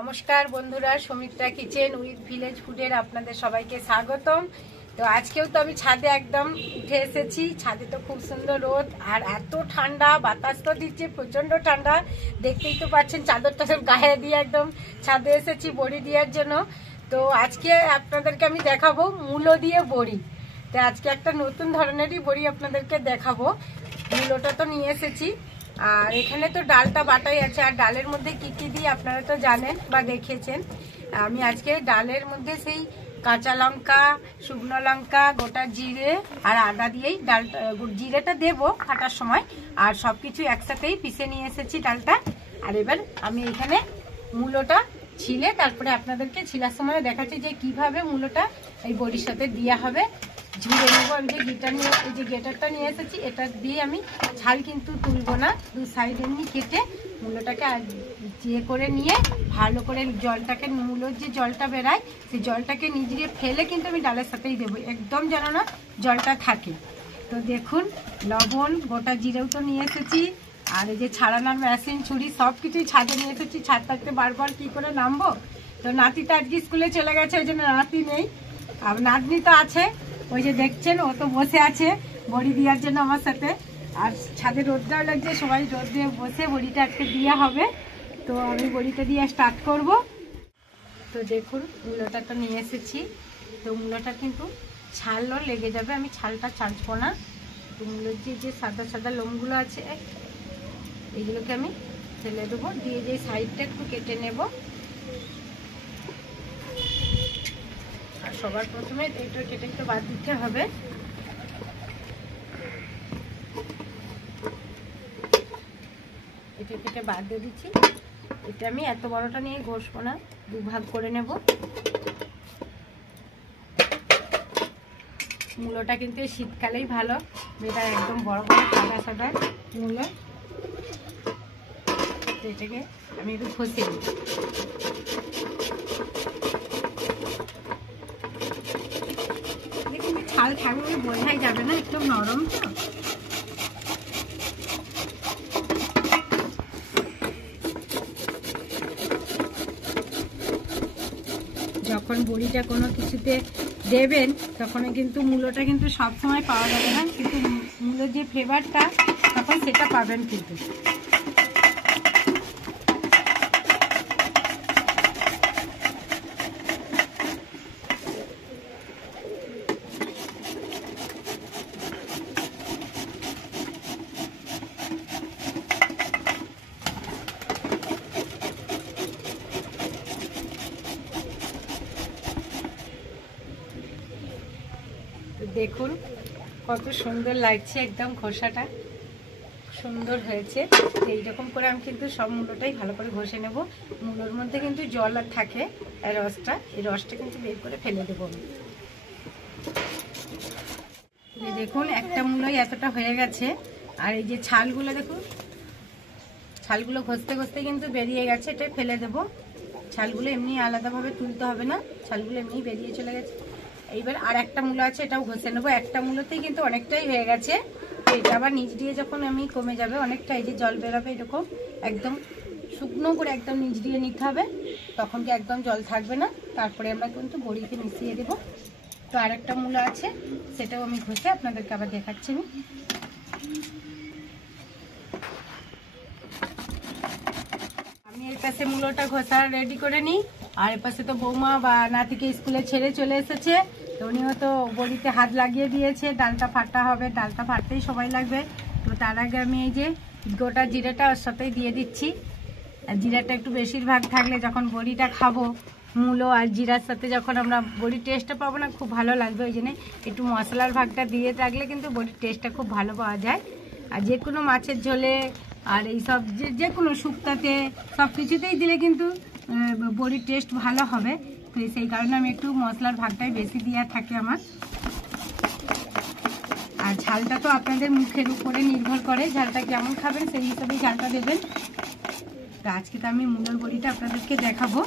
নমস্কার বন্ধুরা, Sumitra kitchen with village ফুডের আপনাদের সবাইকে স্বাগতম। তো আজকেও তো আমি ছাদে একদম উঠে এসেছি। ছাদে তো খুব সুন্দর রোদ আর এত ঠান্ডা, বাতাস তো দিচ্ছে প্রচন্ড ঠান্ডা। দেখতেই তো পাচ্ছেন, চাদর টাদর গায়ে দিয়ে একদম ছাদে এসেছি বড়ি দেওয়ার জন্য। তো আজকে আপনাদেরকে আমি দেখাবো মূলো দিয়ে বড়ি। তো আজকে একটা নতুন ধরনেরই বড়ি আপনাদেরকে দেখাবো। মূলোটা তো নিয়ে এসেছি, আর এখানে তো ডালটা বাটাই আছে। আর ডালের মধ্যে কি কি দিই আপনারা তো জানেন বা দেখেছেন। আমি আজকে ডালের মধ্যে সেই কাঁচা লঙ্কা, শুকনো লঙ্কা, গোটা জিরে আর আদা দিয়েই ডালটা, জিরেটা দেবো কাটার সময়, আর সবকিছু একসাথেই পিষে নিয়ে এসেছি ডালটা। আর এবার আমি এখানে মূলোটা ছিলে তারপরে আপনাদেরকে ছিলার সময় দেখাচ্ছি যে কিভাবে মূলোটা এই বড়ির সাথে দেওয়া হবে। ঝুড়ে নেবো। আমি যে গিটার নিয়ে, এই যে গেটারটা নিয়ে এসেছি, এটা দিয়ে আমি ছাল কিন্তু তুলবো না, দু সাইড এমনি কেটে মূলোটাকে ইয়ে করে নিয়ে ভালো করে জলটাকে, মূলোর যে জলটা বেরায় সেই জলটাকে নিজিয়ে ফেলে কিন্তু আমি ডালের সাথেই দেবো, একদম যেন না জলটা থাকে। তো দেখুন, লবণ, গোটা জিরেও তো নিয়ে এসেছি, আর এই যে ছাড়ানোর মেশিন, ছুরি সব কিছুই ছাদে নিয়ে এসেছি। ছাদ থাকতে বারবার কি করে নামবো। তো নাতিটা আজকে স্কুলে চলে গেছে, ওই জন্য নাতি নেই। আর নাতনি তো আছে, ওই যে দেখছেন, ও তো বসে আছে বড়ি দেওয়ার জন্য আমার সাথে। আর ছাদে রোদটাও লাগছে, সবাই রোদ দিয়ে বসে বড়িটা আজকে দেওয়া হবে। তো আমি বড়িটা দিয়ে স্টার্ট করব। তো দেখুন, মূলোটা তো নিয়ে এসেছি। তো মূলোটা কিন্তু ছালও লেগে যাবে, আমি ছালটা ছাড়বো না। তো মূলোর যে সাদা সাদা লোমগুলো আছে এইগুলোকে আমি ফেলে দেবো, দিয়ে যে সাইডটা একটু কেটে নেব। আর সবার প্রথমে এটা কেটে একটু বাদ দিতে হবে। এটা কেটে বাদ দিয়ে দিচ্ছি। এটা আমি এত বড়টা নিয়ে ঘষবো না, দুভাগ করে নেব। মূলোটা কিন্তু শীতকালেই ভালো, এটা একদম বড় বড় সাদা সাদা মূলো। এটাকে আমি একটু ঘষে নিই। কিন্তু ছাল থাকলে বোঝাই যাবে না, একদম নরম তো। যখন বড়িটা কোনো কিছুতে দেবেন তখন কিন্তু মূলোটা কিন্তু সবসময় পাওয়া যাবে না, কিন্তু মূলোর যে ফ্লেভারটা তখন সেটা পাবেন কিন্তু। দেখুন কত সুন্দর লাগছে, একদম খোসাটা সুন্দর হয়েছে। এইরকম করে আমি কিন্তু সব মূলোটাই ভালো করে ঘষে নেব। মূলোর মধ্যে কিন্তু জল আর থাকে, রসটা, এই রসটা কিন্তু বের করে ফেলে দেবো আমি। দেখুন, একটা মূলোই এতটা হয়ে গেছে। আর এই যে ছালগুলো দেখুন, ছালগুলো ঘষতে ঘষতে কিন্তু বেরিয়ে গেছে, এটা ফেলে দেবো। ছালগুলো এমনি আলাদাভাবে তুলতে হবে না, ছালগুলো এমনি বেরিয়ে চলে গেছে। এইবার আর একটা মূলো আছে, এটাও ঘষে নেবো। একটা মূলোতেই কিন্তু অনেকটাই হয়ে গেছে। এটা আবার নিচ দিয়ে যখন আমি কমে যাবে অনেকটা, এই যে জল বেরোবে এরকম একদম শুকনো করে একদম নিচ দিয়ে নিতে হবে, তখন কি একদম জল থাকবে না। তারপরে আমরা কিন্তু বড়িতে মিশিয়ে দেবো। তো আর একটা মূলো আছে, সেটাও আমি ঘষে আপনাদেরকে আবার দেখাচ্ছি। আমি এর পাশে মূলোটা ঘষা রেডি করে নিই, আর এর পাশে তো বৌমা বা নাতিকে স্কুলে ছেড়ে চলে এসেছে। তো উনিও তো বড়িতে হাত লাগিয়ে দিয়েছে। ডালটা ফাটা হবে, ডালটা ফাটতেই সময় লাগবে। তো তার আগে আমি এই যে গোটা জিরেটা ওর সাথেই দিয়ে দিচ্ছি। আর জিরাটা একটু বেশিরভাগ থাকলে যখন বড়িটা খাবো, মূলো আর জিরার সাথে যখন আমরা বড়ির টেস্টটা পাবো না, খুব ভালো লাগবে। ওই জন্য একটু মশলার ভাগটা দিয়ে রাখলে কিন্তু বড়ির টেস্টটা খুব ভালো পাওয়া যায়। আর যে কোনো মাছের ঝোলে আর এই সব যে কোনো শুক্তাতে সব কিছুতেই দিলে কিন্তু বড়ির টেস্ট ভালো হবে। তো সেই কারণে আমি একটু মশলার ভাগটাই বেশি দিয়ে থাকি আমার। আর ঝালটা তো আপনাদের মুখের উপরে নির্ভর করে, ঝালটা কেমন খাবেন সেই হিসাবেই ঝালটা দেবেন। তো আজকে তো আমি মূলোর বড়িটা আপনাদেরকে দেখাবো।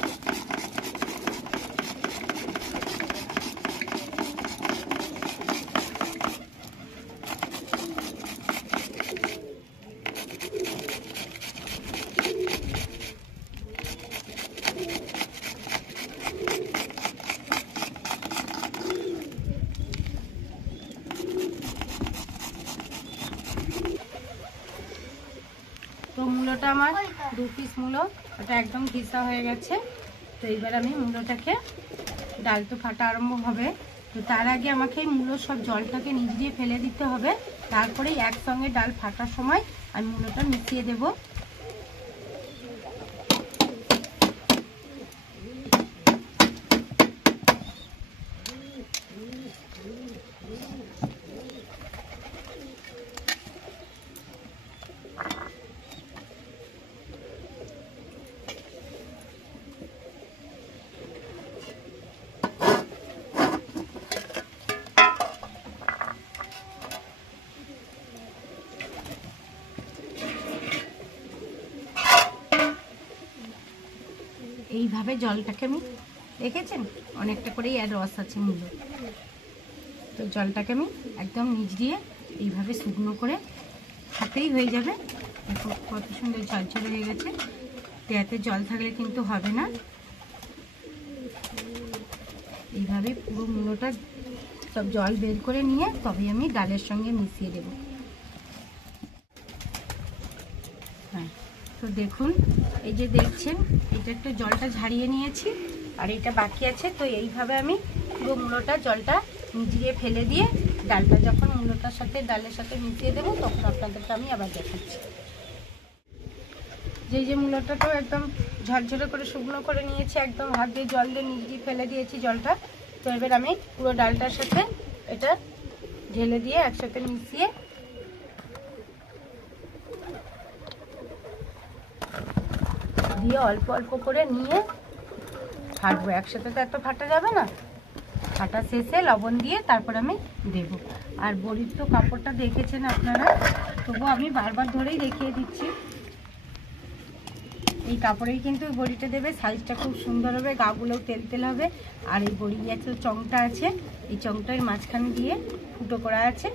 আমার 2 পিস মূলো, এটা একদম ঘিসা হয়ে গেছে। তো এবার আমি মূলোটাকে, ডাল তো ফাটা আরম্ভ হবে, তো তার আগে আমাকে মূলো সব জলটাকে নিচ দিয়ে ফেলে দিতে হবে, তারপরেই একসঙ্গে ডাল ফাটার সময় আমি মূলোটা মিশিয়ে দেব। এইভাবে জলটাকে আমি, দেখেছেন অনেকটা করেই আর রস আছে মূলো, তো জলটাকে আমি একদম নিচ দিয়ে এইভাবে শুকনো করে হাতেই হয়ে যাবে। দেখো কত সুন্দর ঝরঝরে হয়ে গেছে। এতে জল থাকলে কিন্তু হবে না। এইভাবে পুরো মূলোটা সব জল বের করে নিয়ে তবে আমি ডালের সঙ্গে মিশিয়ে দেব। হ্যাঁ, তো দেখুন এই যে দেখছেন, এটা একটু জলটা ঝারিয়ে নিয়েছি আর এটা বাকি আছে। তো এইভাবে আমি পুরো মূলোটা জলটা নিজিয়ে ফেলে দিয়ে ডালটা যখন মূলোটার সাথে ডালের সাথে মিশিয়ে দেবো তখন আপনাদেরকে আমি আবার দেখাচ্ছি। যে মূলোটা তো একদম ঝরঝরে করে শুকনো করে নিয়েছি, একদম হাত দিয়ে জল দিয়ে নিজিয়ে ফেলে দিয়েছি জলটা। তো এবার আমি পুরো ডালটার সাথে এটা ঢেলে দিয়ে একসাথে মিশিয়ে দিয়ে অল্প অল্প করে নিয়ে ফাটবো। একসাথে তো এত ফাটা যাবে না, ফাটা শেষে লবণ দিয়ে তারপর আমি দেব। আর বড়ির তো কাপড়টা দেখেছেন আপনারা, তবুও আমি বারবার ধরেই দেখিয়ে দিচ্ছি। এই কাপড়েই কিন্তু বড়িটা দেবে, সাইজটা খুব সুন্দর হবে, গাগুলোও তেল তেল হবে। আর এই বড়ি যে চংটা আছে, এই চংটার মাঝখানে দিয়ে ফুটো করা আছে,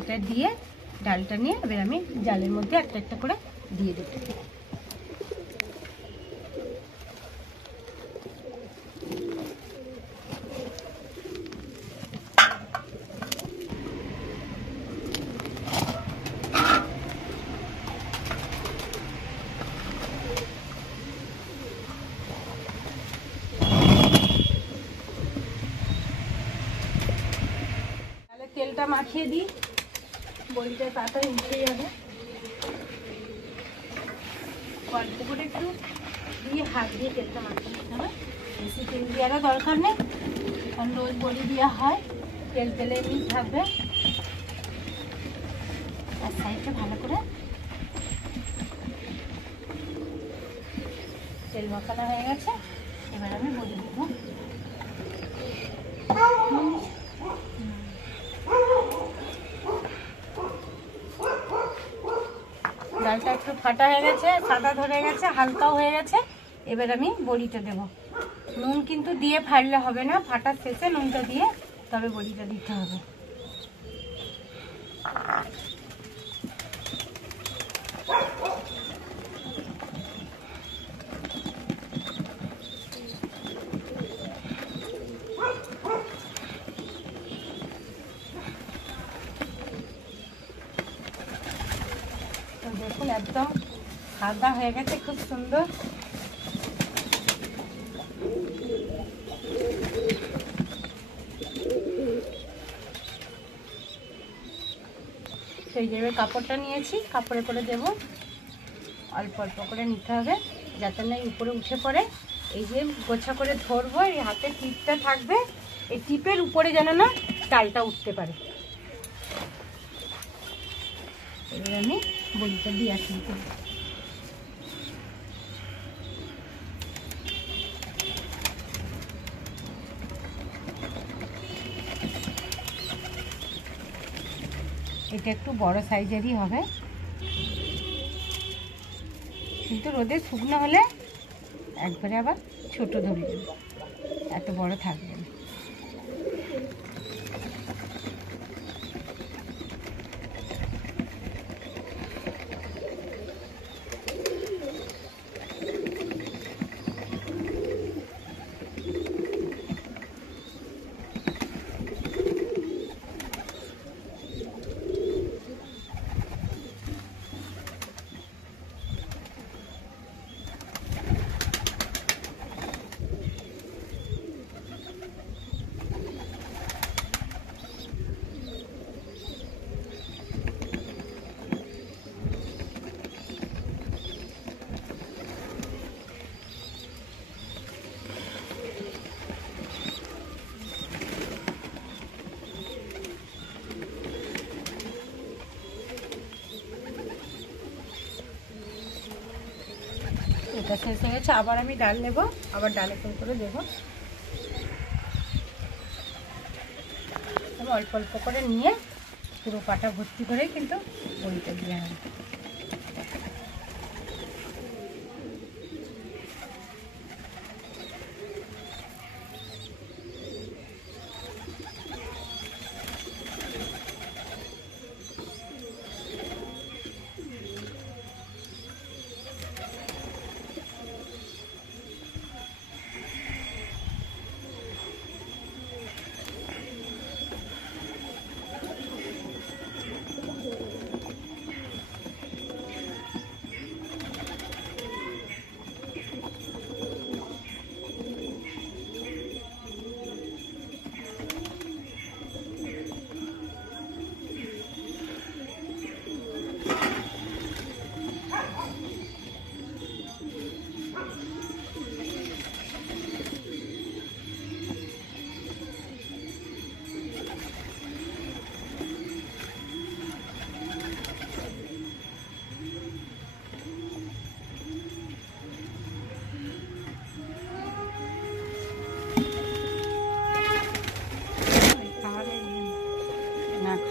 এটা দিয়ে ডালটা নিয়ে এবার আমি জালের মধ্যে একটা একটা করে দিয়ে দেবো। তেলটা মাখিয়ে দিই, বড়িটা তাড়াতাড়ি উঠে যাবে। অল্প করে একটু দিয়ে হাত দিয়ে তেলটা মাখিয়ে নিতে হবে, বেশি তেল দেওয়ারও দরকার নেই, কারণ রোজ বড়ি দেওয়া হয়, তেল তেলে এমনি থাকবে। আর সাইডটা ভালো করে তেল মাখানো হয়ে গেছে, এবার আমি বড়ি দেবো। ডালটা একটু ফাটা হয়ে গেছে, সাদা ধরে গেছে, হালকাও হয়ে গেছে। এবার আমি বড়িটা দেব। নুন কিন্তু দিয়ে ফাড়লে হবে না, ফাটার শেষে নুনটা দিয়ে তবে বড়িটা দিতে হবে। দেখুন একদম সাদা হয়ে গেছে, খুব সুন্দর। সেই যে কাপড়টা নিয়েছি, কাপড়ে করে দেব, অল্প অল্প করে নিতে হবে যাতে না উপরে উঠে পড়ে। এই যে গোছা করে ধরবো, এই হাতে টিপটা থাকবে, এই টিপের উপরে যেন না ডালটা উঠতে পারে। এবার আমি বড়িটা দিয়ে আসি। এটা একটু বড় সাইজেরই হবে, কিন্তু রোদে শুকনো হলে একবারে আবার ছোট ধরে যাবে, এত বড় থাকবে না। ডালটা শেষ হয়ে গেছে, আবার আমি ডাল নেব, আবার ডালে করে দেবো। অল্প অল্প করে নিয়ে পুরো পাটা ভর্তি করে কিন্তু বড়িটা দিয়ে হবে।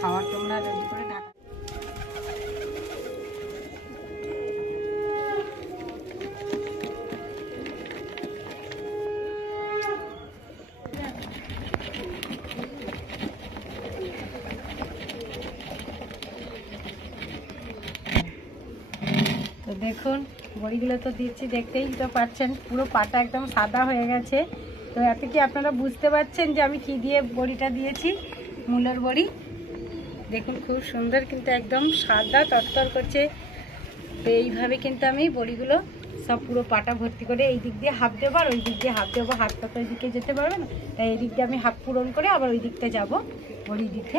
খাওয়ার তোমরা রেডি করে ঢাকা। তো দেখুন বড়িগুলো তো দিচ্ছি, দেখতেই তো পাচ্ছেন পুরো পাটা একদম সাদা হয়ে গেছে। তো এতে কি আপনারা বুঝতে পারছেন যে আমি কি দিয়ে বড়িটা দিয়েছি? মূলের বড়ি। দেখুন খুব সুন্দর কিন্তু একদম সাদা তরতর করছে। তো এইভাবে কিন্তু আমি বড়িগুলো সব পুরো পাটা ভর্তি করে এই দিক দিয়ে হাফ দেবো আর ওই দিক দিয়ে হাফ দেবো। হাতটা তো ওই দিকে যেতে পারবে না, তাই এই দিক দিয়ে আমি হাফ পূরণ করে আবার ওই দিকটা যাব বড়ি দিতে।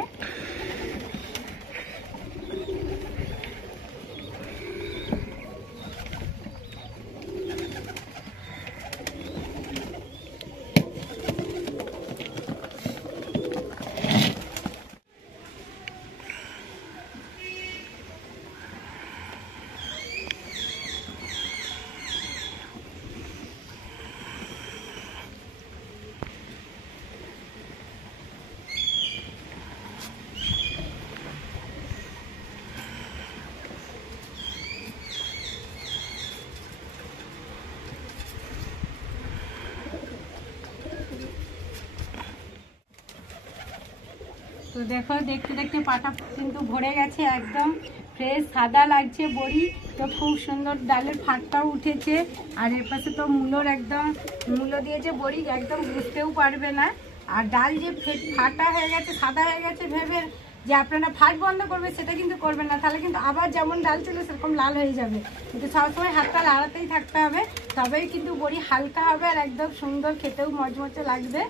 তো দেখো দেখতে দেখতে পাটা কিন্তু ভরে গেছে, একদম ফ্রেশ সাদা লাগছে বড়ি। তো খুব সুন্দর ডালের ফাঁকটাও উঠেছে। আর এর পাশে তো মূলোর একদম মূলো দিয়েছে বড়ি, একদম বুঝতেও পারবে না। আর ডাল যে ফাটা হয়ে গেছে সাদা হয়ে গেছে ভেবে যে আপনারা ফাট বন্ধ করবে সেটা কিন্তু করবেন না, তাহলে কিন্তু আবার যেমন ডাল ছিল সেরকম লাল হয়ে যাবে। কিন্তু সবসময় হাতটা লাড়াতেই থাকতে হবে, তবেই কিন্তু বড়ি হালকা হবে আর একদম সুন্দর খেতেও মচমচে লাগবে।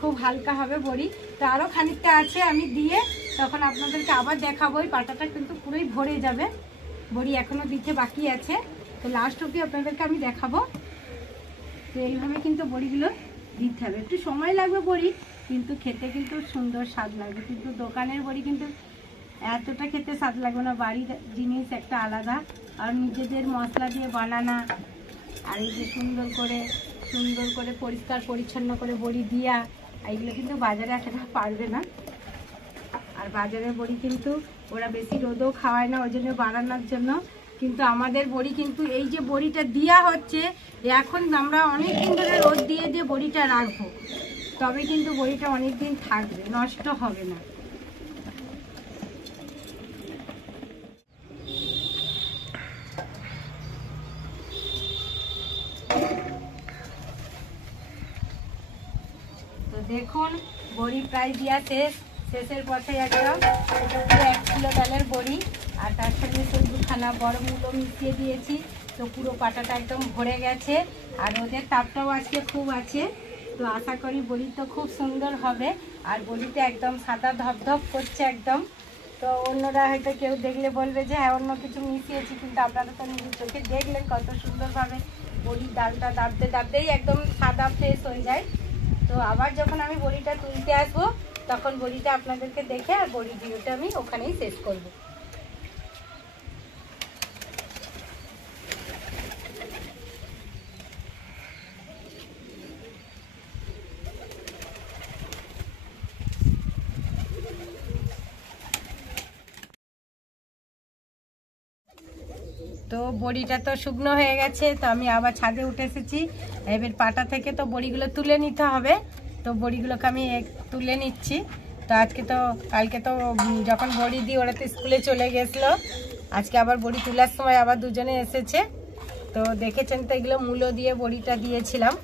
খুব হালকা হবে বড়ি। তো আরও খানিকটা আছে আমি দিয়ে তখন আপনাদেরকে আবার দেখাবো। এই পাটাটা কিন্তু পুরোই ভরে যাবে, বড়ি এখনও দিতে বাকি আছে। তো লাস্ট অবধি আপনাদেরকে আমি দেখাবো। তো এইভাবে কিন্তু বড়িগুলো দিতে হবে, একটু সময় লাগবে বড়ি, কিন্তু খেতে কিন্তু সুন্দর স্বাদ লাগবে। কিন্তু দোকানের বড়ি কিন্তু এতটা খেতে স্বাদ লাগবে না, বাড়ির জিনিস একটা আলাদা। আর নিজেদের মশলা দিয়ে বানানা, আর এই যে সুন্দর করে পরিষ্কার পরিচ্ছন্ন করে বড়ি দিয়া, এইগুলো কিন্তু বাজারে এতটা পারবে না। আর বাজারের বড়ি কিন্তু ওরা বেশি রোদও খাওয়ায় না, ওই জন্য বানানোর জন্য। কিন্তু আমাদের বড়ি কিন্তু এই যে বড়িটা দেওয়া হচ্ছে, এখন আমরা অনেক দিন ধরে রোদ দিয়ে দিয়ে বড়িটা রাখবো, তবে কিন্তু বড়িটা অনেক দিন থাকবে, নষ্ট হবে না। তো দেখুন বড়ি প্রায় দেওয়া শেষের পথে একদম। এটা পুরো 1 কিলো ডালের বড়ি, আর তার সঙ্গে সেই 2খানা বড় মূলো মিশিয়ে দিয়েছি। তো পুরো পাটাটা একদম ভরে গেছে, আর ওদের তাপটাও আজকে খুব আছে। তো আশা করি বড়ি তো খুব সুন্দর হবে। আর বড়িটা একদম সাদা ধপধপ করছে একদম। তো অন্যরা হয়তো কেউ দেখলে বলবে যে হ্যাঁ অন্য কিছু মিশিয়েছি, কিন্তু আপনারা তো নিজের চোখে দেখলেন কত সুন্দরভাবে বড়ির ডালটা দাবতে দাবতেই একদম সাদা ফ্রেশ হয়ে যায়। তো আবার যখন আমি বড়িটা তুলতে আসবো তখন বড়িটা আপনাদেরকে দেখে আর বড়ি ভিডিওটা আমি ওখানেই শেষ করব। তো বড়িটা তো শুকনো হয়ে গেছে, তো আমি আবার ছাদে উঠে এসেছি। এবার পাটা থেকে তো বড়িগুলো তুলে নিতে হবে, তো বড়িগুলোকে আমি তুলে নিচ্ছি। তো আজকে তো কালকে তো যখন বড়ি দিই ওরা তো স্কুলে চলে গেছিলো, আজকে আবার বড়ি তোলার সময় আবার দুজনে এসেছে। তো দেখেছেন তো এগুলো মূলো দিয়ে বড়িটা দিয়েছিলাম,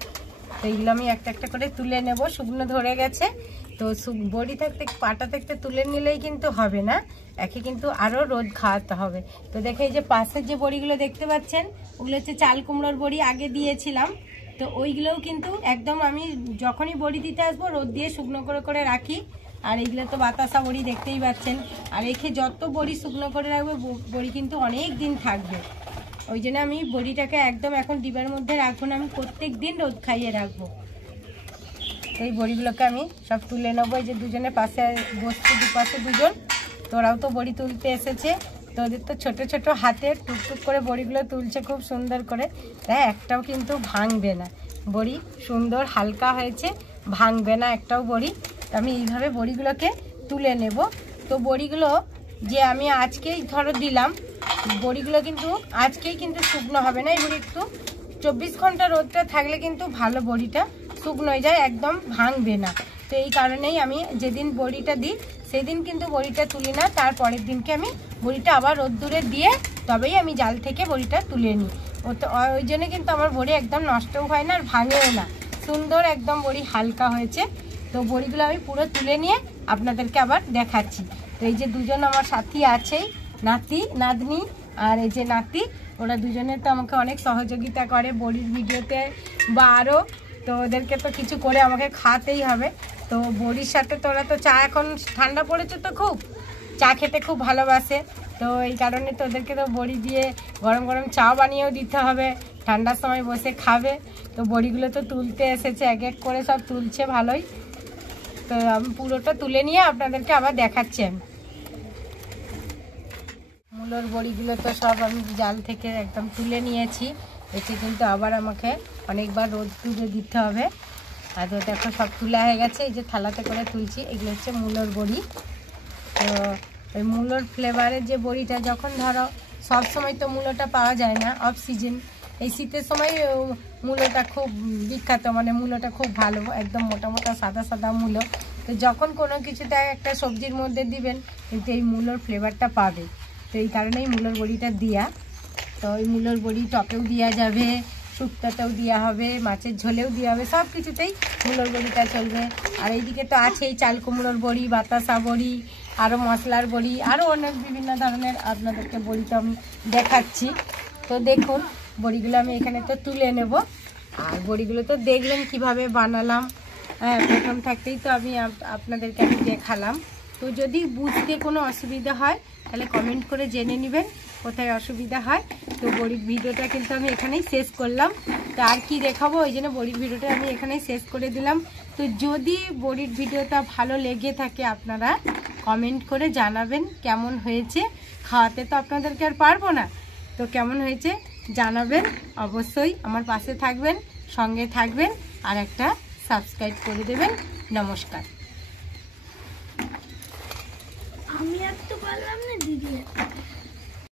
তো এগুলো আমি একটা একটা করে তুলে নেব। শুকনো ধরে গেছে, তো বড়ি থাকতে পাটা থাকতে তুলে নিলেই কিন্তু হবে না, একে কিন্তু আরও রোদ খাওয়াতে হবে। তো দেখে এই যে পাশের যে বড়িগুলো দেখতে পাচ্ছেন ওগুলো হচ্ছে চাল কুমড়োর বড়ি, আগে দিয়েছিলাম। তো ওইগুলোও কিন্তু একদম আমি যখনই বড়ি দিতে আসবো রোদ দিয়ে শুকনো করে করে রাখি। আর এইগুলো তো বাতাসা বড়ি দেখতেই পাচ্ছেন, আর রেখে যত বড়ি শুকনো করে রাখবো বড়ি কিন্তু অনেক দিন থাকবে। ওই জন্য আমি বড়িটাকে একদম এখন ডিবার মধ্যে রাখবো না, আমি প্রত্যেক দিন রোদ খাইয়ে রাখবো। এই বড়িগুলোকে আমি সব তুলে নেবো। এই যে দুজনের পাশে বসছে, দুপাশে দুজন, তোরাও তো বড়ি তুলতে এসেছে। তো ওদের তো ছোট ছোট হাতে টুকটুক করে বড়িগুলো তুলছে খুব সুন্দর করে, তাই একটাও কিন্তু ভাঙবে না। বড়ি সুন্দর হালকা হয়েছে, ভাঙবে না একটাও বড়ি। তো আমি এইভাবে বড়িগুলোকে তুলে নেব। তো বড়িগুলো যে আমি আজকেই ধরো দিলাম, বড়িগুলো কিন্তু আজকেই কিন্তু শুকনো হবে না, এগুলো একটু 24 ঘন্টা রোদটা থাকলে কিন্তু ভালো বড়িটা শুকনো হয়ে যায়, একদম ভাঙবে না। তো এই কারণেই আমি যেদিন বড়িটা দিই সেদিন কিন্তু বড়িটা তুলি না, তারপরের দিনকে আমি বড়িটা আবার রোদ্দুরে দিয়ে তবেই আমি জাল থেকে বড়িটা তুলে নিই। ওই জন্য কিন্তু আমার বড়ি একদম নষ্টও হয় না আর ভাঙেও না, সুন্দর একদম বড়ি হালকা হয়েছে। তো বড়িগুলো আমি পুরো তুলে নিয়ে আপনাদেরকে আবার দেখাচ্ছি। তো এই যে দুজন আমার সাথী আছেই, নাতি নাতনি আর এই যে নাতি, ওরা দুজনে তো আমাকে অনেক সহযোগিতা করে বড়ির ভিডিওতে বা আরও। তো ওদেরকে তো কিছু করে আমাকে খাওয়াতেই হবে। তো বড়ির সাথে তো ওরা তো চা, এখন ঠান্ডা পড়েছে তো খুব চা খেতে খুব ভালোবাসে। তো এই কারণে তো ওদেরকে তো বড়ি দিয়ে গরম গরম চা বানিয়েও দিতে হবে, ঠান্ডার সময় বসে খাবে। তো বড়িগুলো তো তুলতে এসেছে, এক এক করে সব তুলছে ভালোই। তো আমি পুরোটা তুলে নিয়ে আপনাদেরকে আবার দেখাচ্ছি। আমি মূলোর বড়িগুলো তো সব আমি জাল থেকে একদম তুলে নিয়েছি, এতে কিন্তু আবার আমাকে অনেকবার রোদ তুলে দিতে হবে। আর তো দেখো সব তোলা হয়ে গেছে, এই যে থালাতে করে তুলছি, এগুলো হচ্ছে মূলোর বড়ি। তো ওই মূলোর ফ্লেভারের যে বড়িটা, যখন ধরো সব সময় তো মূলোটা পাওয়া যায় না, অফ সিজন, এই শীতের সময় মূলোটা খুব বিখ্যাত, মানে মূলোটা খুব ভালো, একদম মোটা মোটা সাদা সাদা মূলো। তো যখন কোনো কিছুতে একটা সবজির মধ্যে দিবেন কিন্তু এই মূলোর ফ্লেভারটা পাবে, তো এই কারণেই মূলোর বড়িটা দেওয়া। তো ওই মূলোর বড়ি টকেও দেওয়া যাবে, শুক্তাতেও দেওয়া হবে, মাছের ঝোলেও দেওয়া হবে, সব কিছুতেই মূলোর বড়িটা চলবে। আর এইদিকে তো আছেই চাল কুমড়োর বড়ি, বাতাসা বড়ি, আরও মশলার বড়ি, আরও অনেক বিভিন্ন ধরনের আপনাদেরকে বড়ি তো আমি দেখাচ্ছি। তো দেখুন বড়িগুলো আমি এখানে তো তুলে নেব। আর বড়িগুলো তো দেখলেন কিভাবে বানালাম, হ্যাঁ প্রথম থাকতেই তো আমি আপনাদেরকে আমি দেখালাম। তো যদি বুঝতে কোনো অসুবিধা হয় তাহলে কমেন্ট করে জেনে নেবেন কোথায় অসুবিধা হয়। তো বড়ির ভিডিওটা কিন্তু আমি এখানেই শেষ করলাম। তো আর কি দেখাবো, ওই জন্য বড়ির ভিডিওটা আমি এখানেই শেষ করে দিলাম। তো যদি বড়ির ভিডিওটা ভালো লেগে থাকে আপনারা কমেন্ট করে জানাবেন কেমন হয়েছে। খাওয়াতে তো আপনাদেরকে আর পারবো না, তো কেমন হয়েছে জানাবেন, অবশ্যই আমার পাশে থাকবেন, সঙ্গে থাকবেন, আর একটা সাবস্ক্রাইব করে দেবেন। নমস্কার। আমি আর তো পারলাম না দিদি।